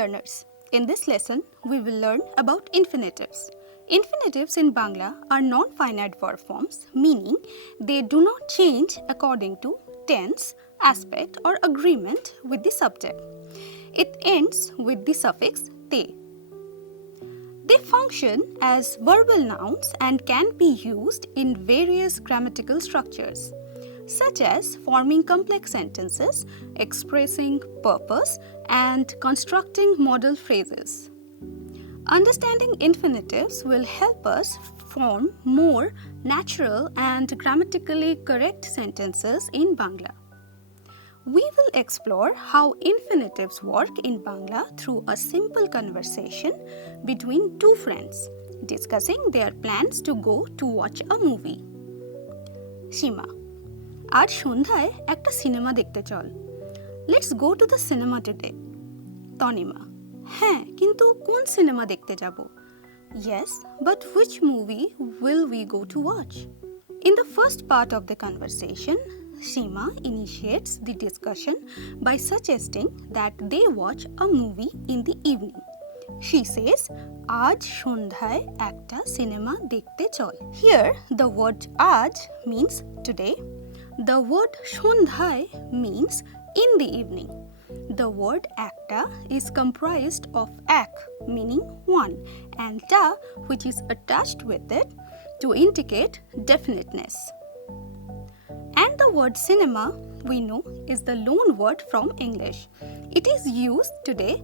learners. In this lesson, we will learn about infinitives. Infinitives in Bangla are non-finite verb forms, meaning they do not change according to tense, aspect or agreement with the subject. It ends with the suffix te. They function as verbal nouns and can be used in various grammatical structures, such as forming complex sentences, expressing purpose, and constructing model phrases. Understanding infinitives will help us form more natural and grammatically correct sentences in Bangla. We will explore how infinitives work in Bangla through a simple conversation between two friends discussing their plans to go to watch a movie. Shima, আজ সন্ধ্যায় একটা cinema দেখতে চল। Let's go to the cinema today. Tanima, হ্যাঁ, কিন্তু কোন cinema দেখতে যাব? Yes, but which movie will we go to watch? In the first part of the conversation, Seema initiates the discussion by suggesting that they watch a movie in the evening. She says, আজ সন্ধ্যায় একটা cinema দেখতে চল. Here, the word আজ means today. The word সন্ধ্যায় means in the evening. The word একটা is comprised of ek, meaning one, and ta, which is attached with it to indicate definiteness. And the word cinema, we know, is the loan word from English. It is used today,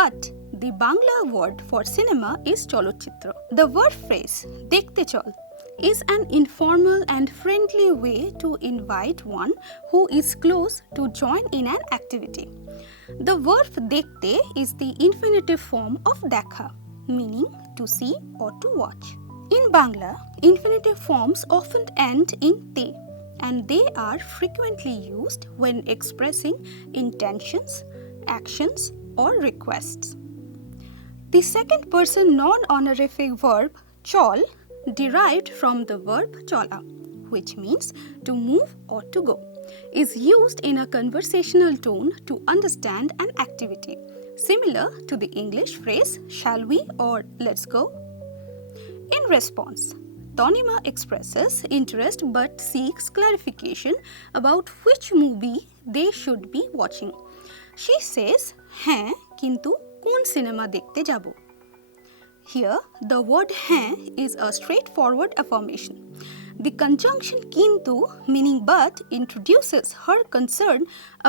but the Bangla word for cinema is cholochitra. The word phrase dekhte chol is an informal and friendly way to invite one who is close to join in an activity. The verb dekhte is the infinitive form of dekha, meaning to see or to watch. In Bangla, infinitive forms often end in te, and they are frequently used when expressing intentions, actions, or requests. The second person non-honorific verb chol, derived from the verb chola, which means to move or to go, is used in a conversational tone to understand an activity, similar to the English phrase shall we or let's go. In response, Tonima expresses interest but seeks clarification about which movie they should be watching. She says, হ্যাঁ, কিন্তু কোন cinema দেখতে যাব? Here, the word হ্যাঁ is a straightforward affirmation. The conjunction kintu, meaning but, introduces her concern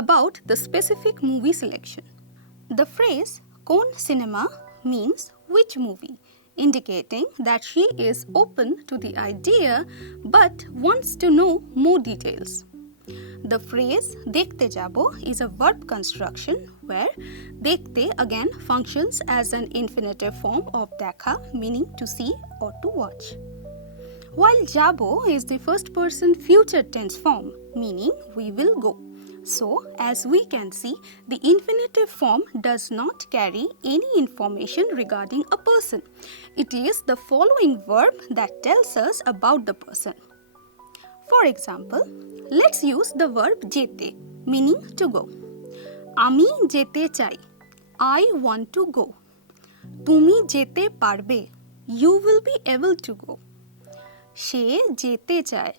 about the specific movie selection. The phrase kon cinema means which movie, indicating that she is open to the idea but wants to know more details. The phrase dekhte jabo is a verb construction where dekhte again functions as an infinitive form of dekha, meaning to see or to watch. While jabo is the first person future tense form, meaning we will go. So, as we can see, the infinitive form does not carry any information regarding a person. It is the following verb that tells us about the person. For example, let's use the verb jete, meaning to go. Ami jete chai, I want to go. Tumi jete parbe, you will be able to go. She jete chai,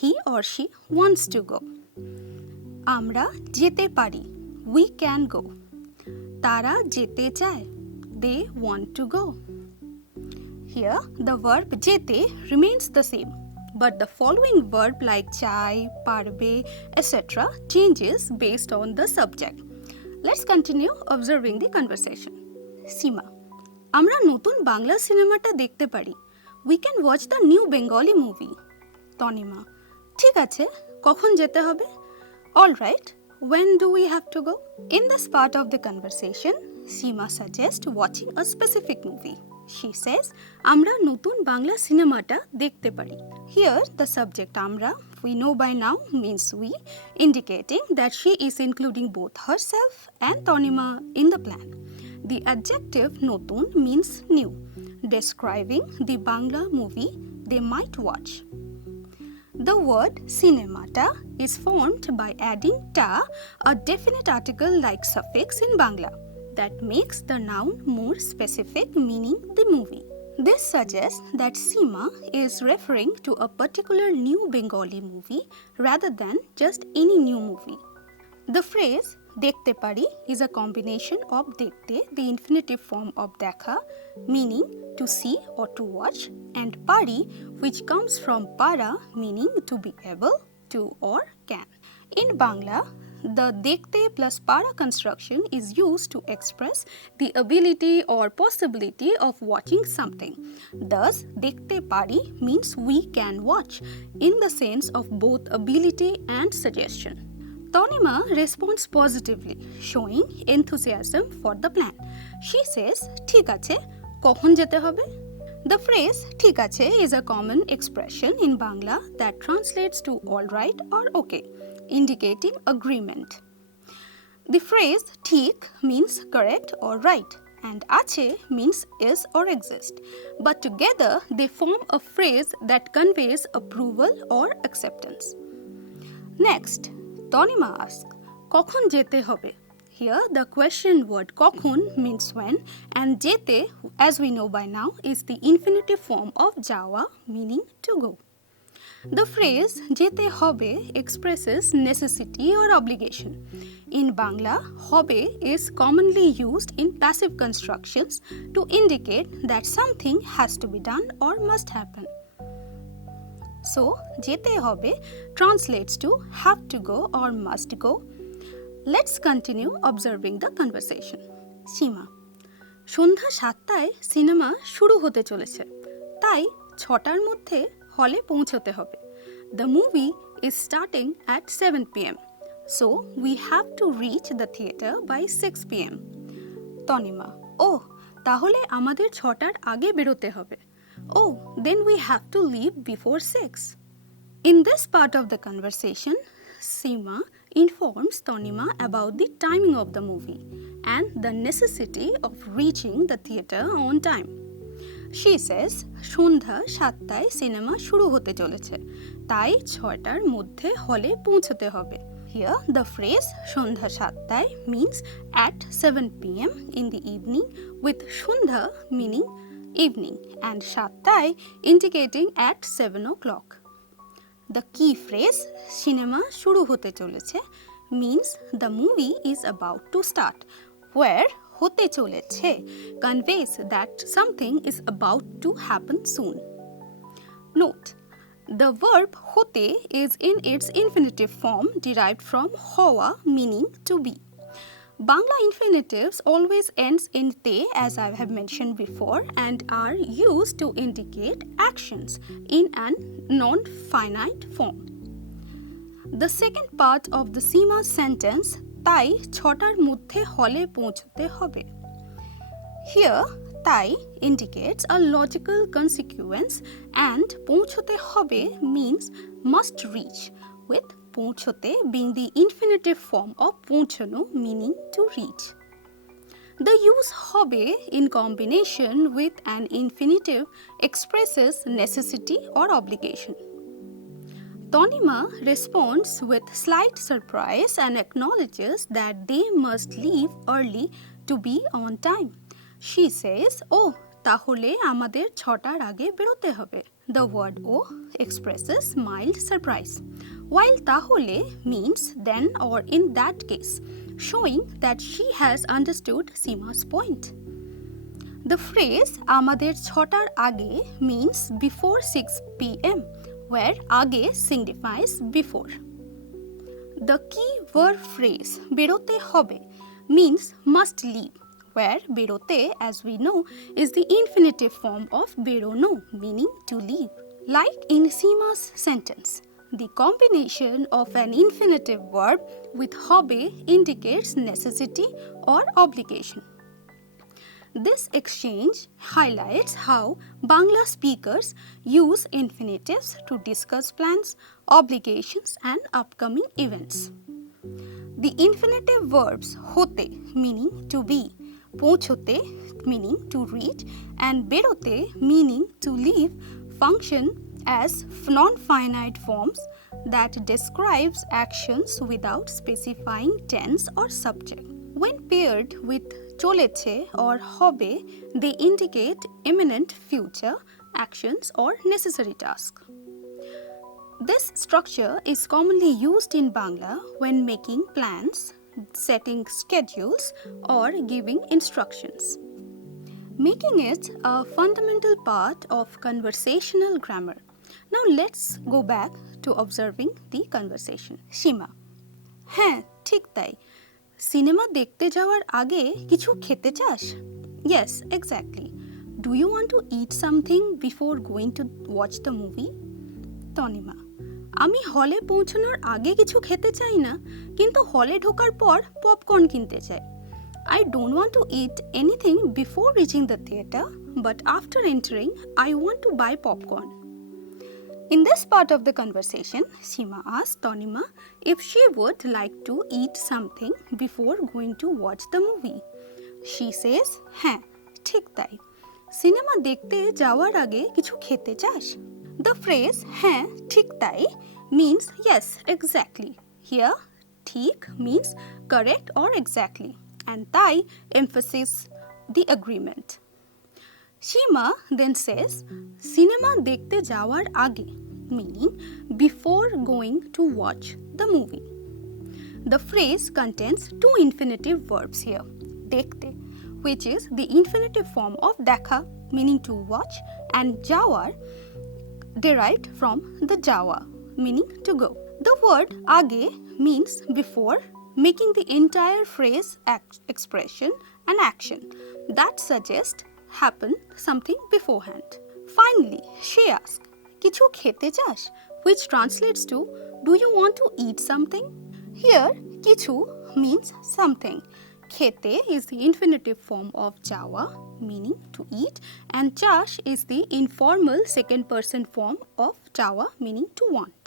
he or she wants to go. Amra jete pari, we can go. Tara jete chai, they want to go. Here, the verb jete remains the same, but the following verb like chai, parbe, etc. changes based on the subject. Let's continue observing the conversation. Seema, আমরা নতুন বাংলা সিনেমাটা দেখতে পারি. We can watch the new Bengali movie. Tanima, ঠিক আছে, কখন যেতে হবে? All right, when do we have to go? In this part of the conversation, Seema suggests watching a specific movie. She says, আমরা নতুন বাংলা সিনেমাটা দেখতে পারি. Here, the subject আমরা, we know by now, means we, indicating that she is including both herself and Tonima in the plan. The adjective নতুন means new, describing the Bangla movie they might watch. The word cinemata is formed by adding ta, a definite article-like suffix in Bangla. that makes the noun more specific, meaning the movie. This suggests that Seema is referring to a particular new Bengali movie rather than just any new movie. The phrase "dekhte pari" is a combination of dekhte, the infinitive form of dekha, meaning to see or to watch, and pari, which comes from para, meaning to be able to or can. In Bangla, the dekhte plus para construction is used to express the ability or possibility of watching something. Thus, dekhte pari means we can watch in the sense of both ability and suggestion. Tanima responds positively, showing enthusiasm for the plan. She says, "ঠিক আছে, কখন যেতে হবে?" The phrase "ঠিক আছে" is a common expression in Bangla that translates to all right or okay, indicating agreement. The phrase "ঠিক" means correct or right, and "আছে" means is or exist, but together they form a phrase that conveys approval or acceptance. Next, Tanima asks, "কখন যেতে হবে?" Here, the question word "কখন" means when, and "যেতে," as we know by now, is the infinitive form of যাওয়া, meaning to go. The phrase "যেতে হবে" expresses necessity or obligation. In Bangla, "হবে" is commonly used in passive constructions to indicate that something has to be done or must happen. So, "যেতে হবে" translates to have to go or must go. Let's continue observing the conversation. Seema: সন্ধ্যা 7টায় cinema শুরু হতে চলেছে, তাই 6টার মধ্যে হলে পৌঁছতে হবে। The movie is starting at 7 p.m. So, we have to reach the theater by 6 p.m. Tanima: ওহ, তাহলে আমাদের 6টার আগে বেরোতে হবে। Oh, then we have to leave before 6. In this part of the conversation, Seema informs Tanima about the timing of the movie and the necessity of reaching the theater on time. She says, সন্ধ্যা 7টায় cinema শুরু হতে চলেছে, তাই 6টার মধ্যে হলে পৌঁছতে হবে। Here, the phrase Sandhya 7টায় means at 7 p.m. in the evening, with Sandhya meaning evening and 7টায় indicating at 7 o'clock. The key phrase cinema শুরু হতে চলেছে means the movie is about to start, where হতে চলেছে conveys that something is about to happen soon. Note, the verb hote is in its infinitive form derived from hawa, meaning to be. Bangla infinitives always ends in te, as I have mentioned before, and are used to indicate actions in an non-finite form. The second part of the Seema sentence, তাই 6টার মধ্যে হলে পৌঁছতে হবে. Here, তাই indicates a logical consequence and পৌঁছতে হবে means must reach, with পৌঁছতে being the infinitive form of পৌঁছানো, meaning to reach. The use হবে in combination with an infinitive expresses necessity or obligation. Tanima responds with slight surprise and acknowledges that they must leave early to be on time. She says, "Oh, তাহলে আমাদের 6টার আগে বেরোতে হবে." The word "oh" expresses mild surprise, while "tahole" means then or in that case, showing that she has understood Seema's point. The phrase "আমাদের 6টার আগে" means before 6 p.m., where "আগে" signifies before. The key verb phrase বেরোতে হবে means must leave, where berote, as we know, is the infinitive form of berono, meaning to leave. Like in Seema's sentence, the combination of an infinitive verb with hobe indicates necessity or obligation. This exchange highlights how Bangla speakers use infinitives to discuss plans, obligations, and upcoming events. The infinitive verbs hote, meaning to be, পৌঁছতে, meaning to reach, and berote, meaning to leave, function as non-finite forms that describes actions without specifying tense or subject. When paired with চলেছে or হবে, they indicate imminent future actions or necessary tasks. This structure is commonly used in Bangla when making plans, setting schedules, or giving instructions, making it a fundamental part of conversational grammar. Now let's go back to observing the conversation. Shima: হ্যাঁ ঠিক তাই, cinema দেখতে যাওয়ার আগে কিছু খেতে চাস? Yes, exactly. Do you want to eat something before going to watch the movie? Tanima: আমি হলে পৌঁছানোর আগে কিছু খেতে চাই না, কিন্তু হলে ঢোকার পর পপকর্ন কিনতে চাই। I don't want to eat anything before reaching the theater, but after entering, I want to buy popcorn. In this part of the conversation, Shima asked Tonima if she would like to eat something before going to watch the movie. She says, হ্যাঁ ঠিক তাই, cinema দেখতে যাওয়ার আগে কিছু খেতে চাস? The phrase হ্যাঁ ঠিক তাই means yes, exactly. Here, ঠিক means correct or exactly, and তাই emphasizes the agreement. Shima then says, cinema দেখতে যাওয়ার আগে, meaning before going to watch the movie. The phrase contains two infinitive verbs here. দেখতে, which is the infinitive form of দেখা, meaning to watch, and যাওয়ার, derived from the যাওয়া, meaning to go. The word আগে means before, making the entire phrase expression an action that suggests happen something beforehand. Finally, she asked, কিছু খেতে চাস? Which translates to, do you want to eat something? Here, কিছু means something. খেতে is the infinitive form of যাওয়া, meaning to eat, and চাস is the informal second person form of যাওয়া, meaning to want.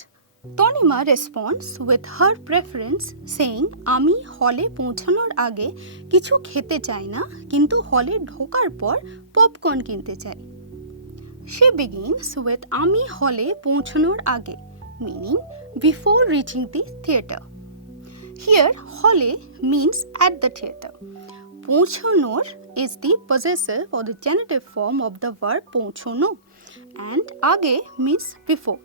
Tonima responds with her preference, saying, আমি হলে পৌঁছানোর আগে কিছু খেতে চাই না, কিন্তু হলে ঢোকার পর পপকর্ন কিনতে চাই। She begins with আমি হলে পৌঁছানোর আগে, meaning before reaching the theater. Here, hole means at the theater. পৌঁছানোর is the possessive or the genitive form of the verb পৌঁছানো, and আগে means before,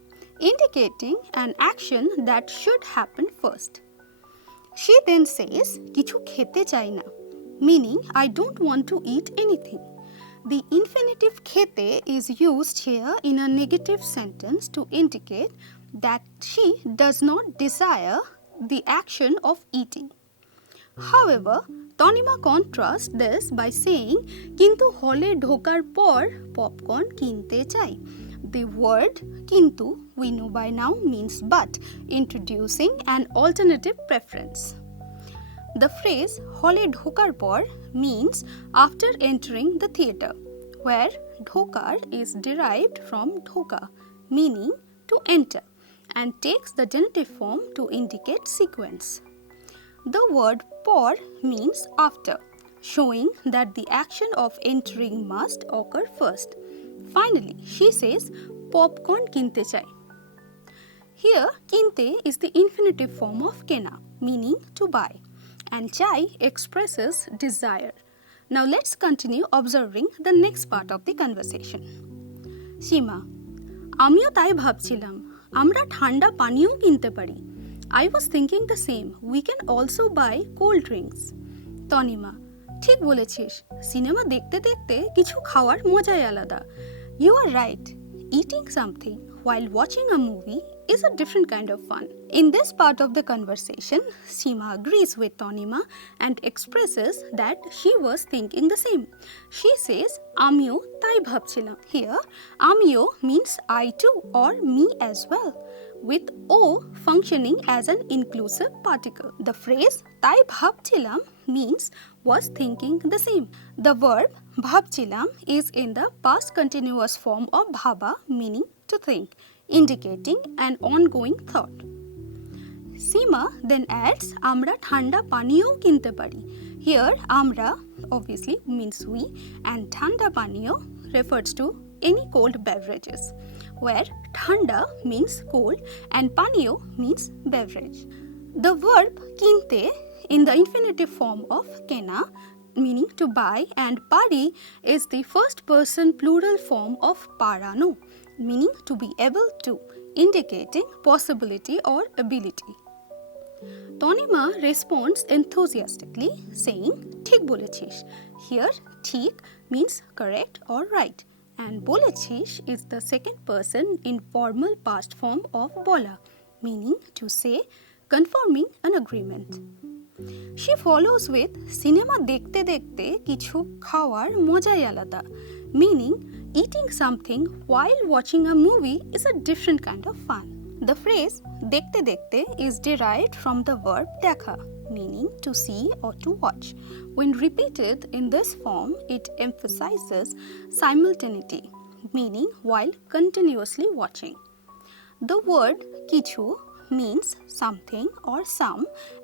indicating an action that should happen first. She then says, কিছু খেতে চাই না, meaning I don't want to eat anything. The infinitive খেতে is used here in a negative sentence to indicate that she does not desire the action of eating. However, Tonima contrasts this by saying, কিন্তু হলে ঢোকার পর popcorn কিনতে চাই. The word কিন্তু, we know by now, means but, introducing an alternative preference. The phrase হলে ঢোকার পর means after entering the theater, where ঢোকার is derived from ঢোকা, meaning to enter, and takes the genitive form to indicate sequence. The word por means after, showing that the action of entering must occur first. Finally, she says, popcorn কিনতে চাই. Here, কিনতে is the infinitive form of কেনা, meaning to buy, and chai expresses desire. Now let's continue observing the next part of the conversation. Shima: আমিও তাই ভাবছিলাম, আমরা ঠান্ডা পানীয় কিনতে পারি. I was thinking the same. We can also buy cold drinks. Tonima: ঠিক বলেছিস, সিনেমা দেখতে দেখতে কিছু খাওয়ার মজাই আলাদা. You are right. Eating something while watching a movie is a different kind of fun. In this part of the conversation, Shima agrees with Tonima and expresses that she was thinking the same. She says, আমিও তাই ভাবছিলাম. Here, আমিও means I too or me as well, with O functioning as an inclusive particle. The phrase তাই ভাবছিলাম means was thinking the same. The verb ভাবছিলাম is in the past continuous form of bhaba, meaning to think, indicating an ongoing thought. Shima then adds, আমরা ঠান্ডা পানীয় কিনতে পারি. Here, আমরা obviously means we, and ঠান্ডা পানীয় refers to any cold beverages, where ঠান্ডা means cold and পানীয় means beverage. The verb কিনতে in the infinitive form of কেনা meaning to buy, and pari is the first person plural form of parano, meaning to be able to, indicating possibility or ability. Tonima responds enthusiastically, saying, "ঠিক বলেছিস." Here, ঠিক means correct or right, and বলেছিস is the second person informal past form of bola, meaning to say, confirming an agreement. She follows with, "cinema দেখতে দেখতে কিছু খাওয়ার মজাই আলাদা," meaning eating something while watching a movie is a different kind of fun. The phrase "দেখতে দেখতে" is derived from the verb দেখা, meaning to see or to watch. When repeated in this form, it emphasizes simultaneity, meaning while continuously watching. The word কিছু means something or some,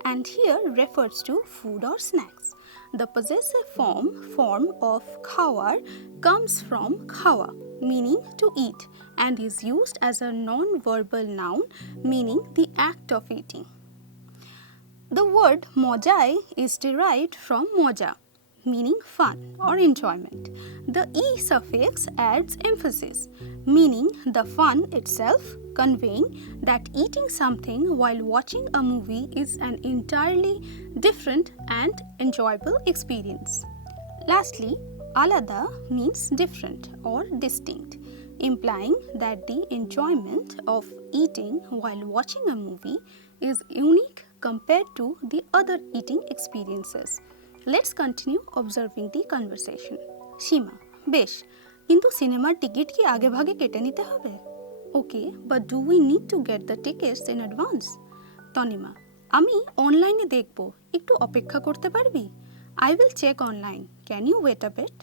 and here refers to food or snacks. The possessive form of খাওয়ার comes from খাওয়া, meaning to eat, and is used as a non-verbal noun meaning the act of eating. The word mojai is derived from moja, meaning fun or enjoyment. The e suffix adds emphasis, meaning the fun itself, conveying that eating something while watching a movie is an entirely different and enjoyable experience. Lastly, alada means different or distinct, implying that the enjoyment of eating while watching a movie is unique compared to the other eating experiences. Let's continue observing the conversation. সীমা: বেশ, কিন্তু সিনেমার ticket কি আগে ভাগে কেটে নিতে হবে? Okay, but do we need to get the tickets in advance? Tanima: আমি অনলাইনে দেখব, একটু অপেক্ষা করতে পারবি? I will check online. Can you wait a bit?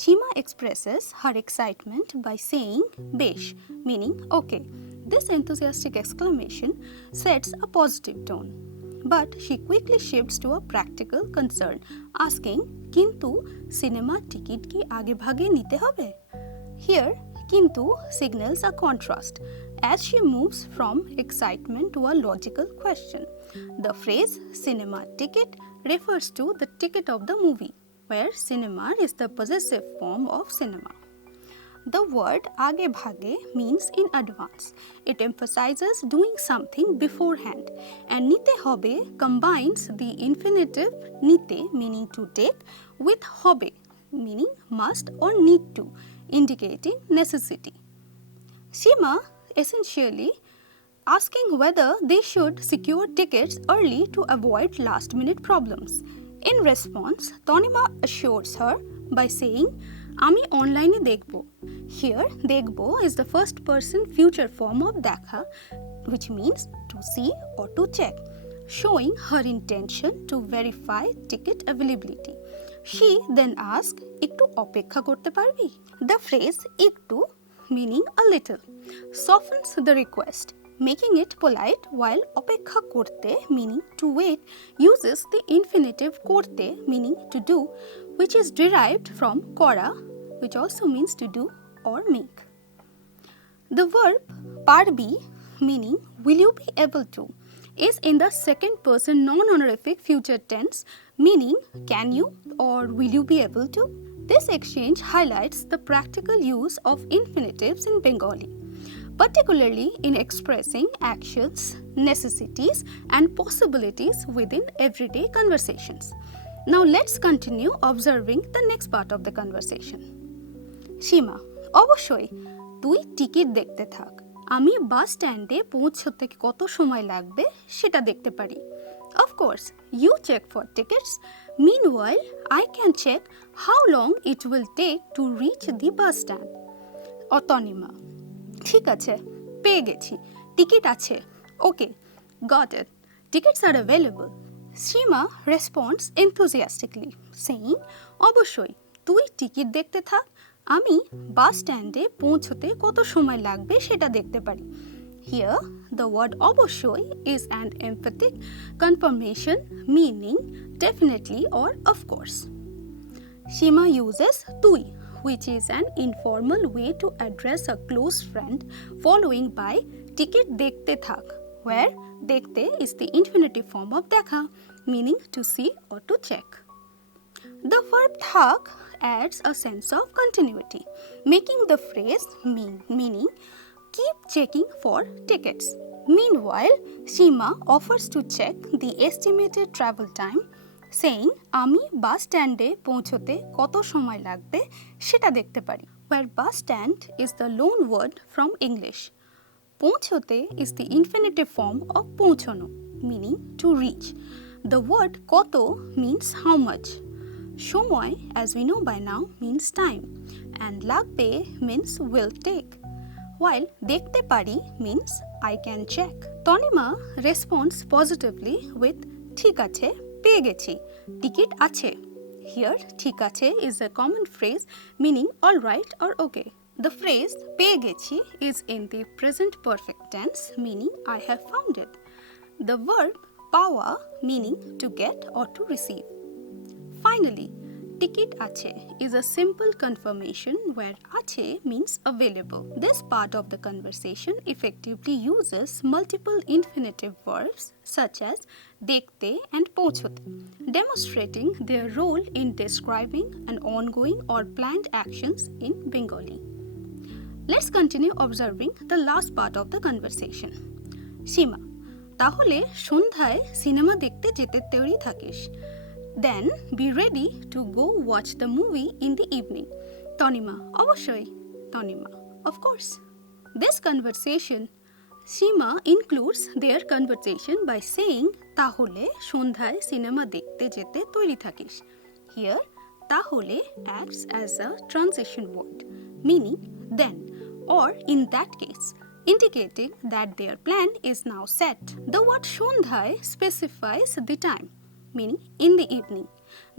Shima expresses her excitement by saying besh, meaning okay. This enthusiastic exclamation sets a positive tone. But she quickly shifts to a practical concern, asking, "কিন্তু cinema ticket ki aage bhage nite hobe?" Here, "কিন্তু" signals a contrast as she moves from excitement to a logical question. The phrase cinema ticket refers to the ticket of the movie, where cinema is the possessive form of cinema. The word "aage bhage" means in advance. It emphasizes doing something beforehand, and "nite hobe" combines the infinitive nite, meaning to take, with hobe, meaning must or need to, indicating necessity. Shima essentially asking whether they should secure tickets early to avoid last-minute problems. In response, Tonima assures her by saying, "আমি অনলাইনে দেখব." Here, দেখব is the first person future form of দেখা, which means to see or to check, showing her intention to verify ticket availability. She then asks, "একটু অপেক্ষা করতে পারবি?" The phrase একটু, meaning a little, softens the request, making it polite, while অপেক্ষা করতে, meaning to wait, uses the infinitive করতে, meaning to do, which is derived from করা, which also means to do or make. The verb পারবি, meaning will you be able to, is in the second person non-honorific future tense, meaning can you or will you be able to. This exchange highlights the practical use of infinitives in Bengali, particularly in expressing actions, necessities, and possibilities within everyday conversations. Now let's continue observing the next part of the conversation. Shima: অবশ্যই, তুই ticket দেখতে থাক, আমি বাস স্ট্যান্ডে পৌঁছতে কত সময় লাগবে সেটা দেখতে পারি। Of course, you check for tickets. Meanwhile, I can check how long it will take to reach the bus stand. অতনিমা: ঠিক আছে, পেয়ে গেছি, টিকিট আছে। Okay, got it. Tickets are available. Shima responds enthusiastically, saying, অবশ্যই, তুই ticket দেখতে থাক, আমি বাস স্ট্যান্ডে পৌঁছতে কত সময় লাগবে সেটা দেখতে পারি। Here, the word অবশ্যই is an emphatic confirmation, meaning definitely or of course. Shima uses তুই, which is an informal way to address a close friend, following by ticket দেখতে থাক, where দেখতে is the infinitive form of দেখা, meaning to see or to check. The verb thak adds a sense of continuity, making the phrase meaning keep checking for tickets. Meanwhile, Seema offers to check the estimated travel time, saying আমি বাস স্ট্যান্ডে পৌঁছতে কত সময় লাগবে সেটা দেখতে পারি, where bus stand is the loan word from English. পৌঁছতে is the infinitive form of পৌঁছানো, meaning to reach. The word কত means how much. সময়, as we know by now, means time, and লাগবে means will take, while দেখতে পারি means I can check. Tanima responds positively with ঠিক আছে, পেয়ে গেছি, টিকিট আছে. Here, ঠিক আছে is a common phrase meaning all right or okay. The phrase পেয়ে গেছি is in the present perfect tense, meaning I have found it. The verb পাওয়া meaning to get or to receive. Finally, ticket ache is a simple confirmation where ache means available. This part of the conversation effectively uses multiple infinitive verbs such as dekhte and pochote, demonstrating their role in describing an ongoing or planned actions in Bengali. Let's continue observing the last part of the conversation. Seema, তাহলে সন্ধ্যায় cinema দেখতে যেতে তৈরি থাকিস. Then be ready to go watch the movie in the evening. Tonima, অবশ্যই. Tonima, of course. This conversation, Seema includes their conversation by saying তাহলে সন্ধ্যায় cinema দেখতে যেতে তৈরি থাকিস. Here, তাহলে acts as a transition word, meaning then, or in that case, indicating that their plan is now set. The word সন্ধ্যায় specifies the time, meaning in the evening.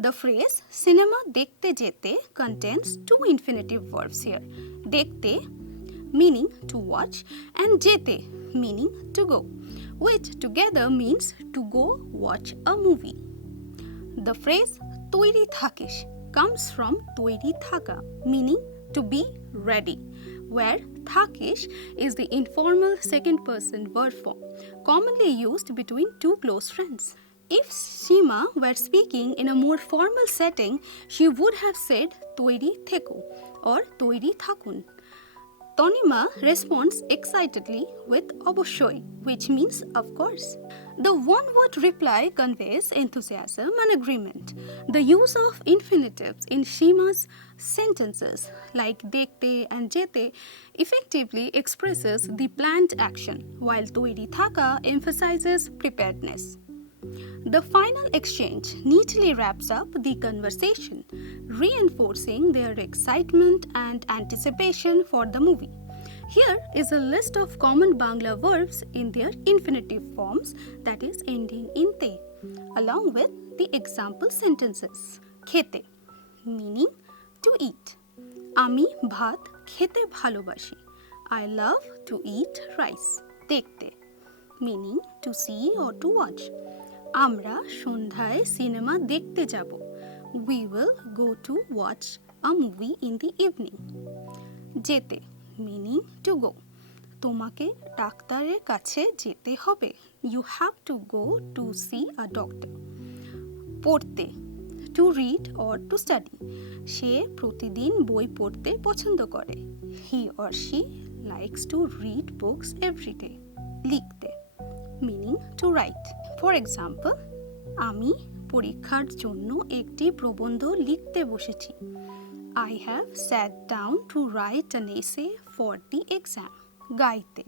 The phrase cinema dekhte jete contains two infinitive verbs here. Dekhte meaning to watch and jete meaning to go, which together means to go watch a movie. The phrase toiri thakish comes from toiri thaka, meaning to be ready, where thakish is the informal second person verb form commonly used between two close friends. If Seema were speaking in a more formal setting, she would have said toiri theko or toiri thakun. Tonima responds excitedly with অবশ্যই, which means of course. The one-word reply conveys enthusiasm and agreement. The use of infinitives in Seema's sentences like dekhte and jete effectively expresses the planned action, while toiri thaka emphasizes preparedness. The final exchange neatly wraps up the conversation, reinforcing their excitement and anticipation for the movie. Here is a list of common Bangla verbs in their infinitive forms, that is ending in te, along with the example sentences. Khete, meaning to eat. Ami bhat khete bhalobashi. I love to eat rice. Dekhte, meaning to see or to watch. আমরা সন্ধ্যায় cinema দেখতে যাব. We will go to watch a movie in the evening. যেতে, meaning to go. তোমাকে ডাক্তারের কাছে যেতে হবে. You have to go to see a doctor. পড়তে, to read or to study. সে প্রতিদিন বই পড়তে পছন্দ করে. He or she likes to read books every day. লিখতে, meaning to write. For example, আমি পরীক্ষার জন্য একটি প্রবন্ধ লিখতে বসেছি. I have sat down to write an essay for the exam. গাইতে,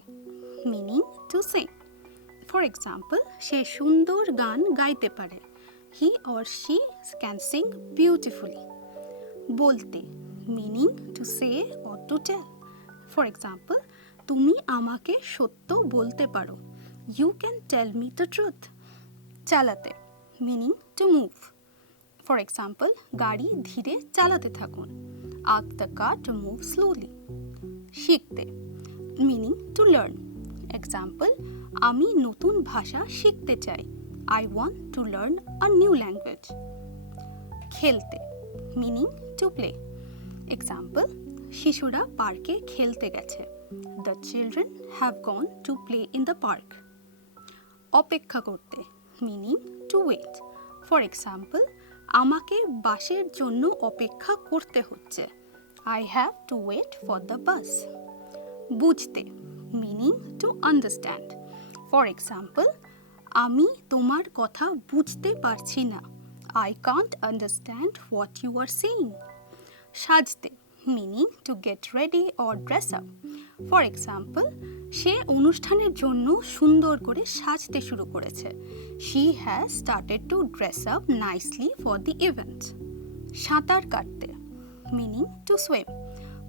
meaning to sing. For example, সে সুন্দর গান গাইতে পারে. He or she can sing beautifully. বলতে, meaning to say or to tell. For example, তুমি আমাকে সত্য বলতে পারো. You can tell me the truth. চালাতে, meaning to move. For example, গাড়ি ধীরে চালাতে থাকুন. Ask the car to move slowly. শিখতে, meaning to learn. Example, আমি নতুন ভাষা শিখতে চাই. I want to learn a new language. খেলতে, meaning to play. Example, শিশুরা পার্কে খেলতে গেছে. The children have gone to play in the park. অপেক্ষা করতে, meaning to wait. For example, আমাকে বাসের জন্য অপেক্ষা করতে হচ্ছে। I have to wait for the bus. বুঝতে, meaning to understand. For example, আমি তোমার কথা বুঝতে পারছি না। I can't understand what you are saying. সাজতে, meaning to get ready or dress up. For example, সে অনুষ্ঠানের জন্য সুন্দর করে সাজতে শুরু করেছে। She has started to dress up nicely for the event. সাঁতার কাটতে, meaning to swim.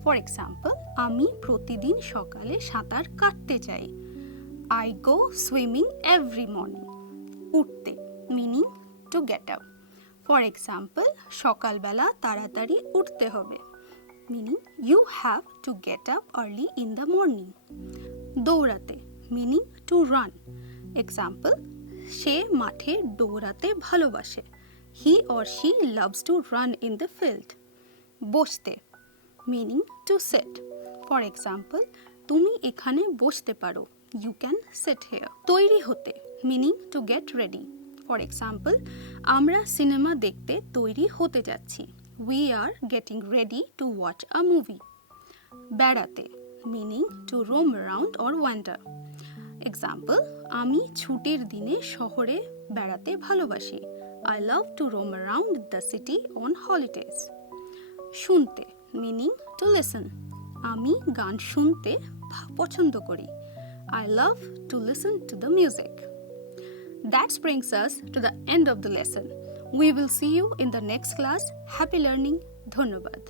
For example, আমি প্রতিদিন সকালে সাঁতার কাটতে যাই। I go swimming every morning. উঠতে, meaning to get up. For example, সকালবেলা তাড়াতাড়ি উঠতে হবে, meaning you have to get up early in the morning. দৌড়াতে, meaning to run. Example, সে মাঠে দৌড়াতে ভালোবাসে। He or she loves to run in the field. বসতে, meaning to sit. For example, তুমি এখানে বসতে পারো। You can sit here. তৈরি হতে, meaning to get ready. For example, আমরা সিনেমা দেখতে তৈরি হতে যাচ্ছি। We are getting ready to watch a movie. বেড়াতে, meaning to roam around or wander. Example, আমি ছুটির দিনে শহরে বেড়াতে ভালোবাসি। I love to roam around the city on holidays. শুনতে, meaning to listen. আমি গান শুনতে পছন্দ করি। I love to listen to the music. That brings us to the end of the lesson. We will see you in the next class. Happy learning. ধন্যবাদ।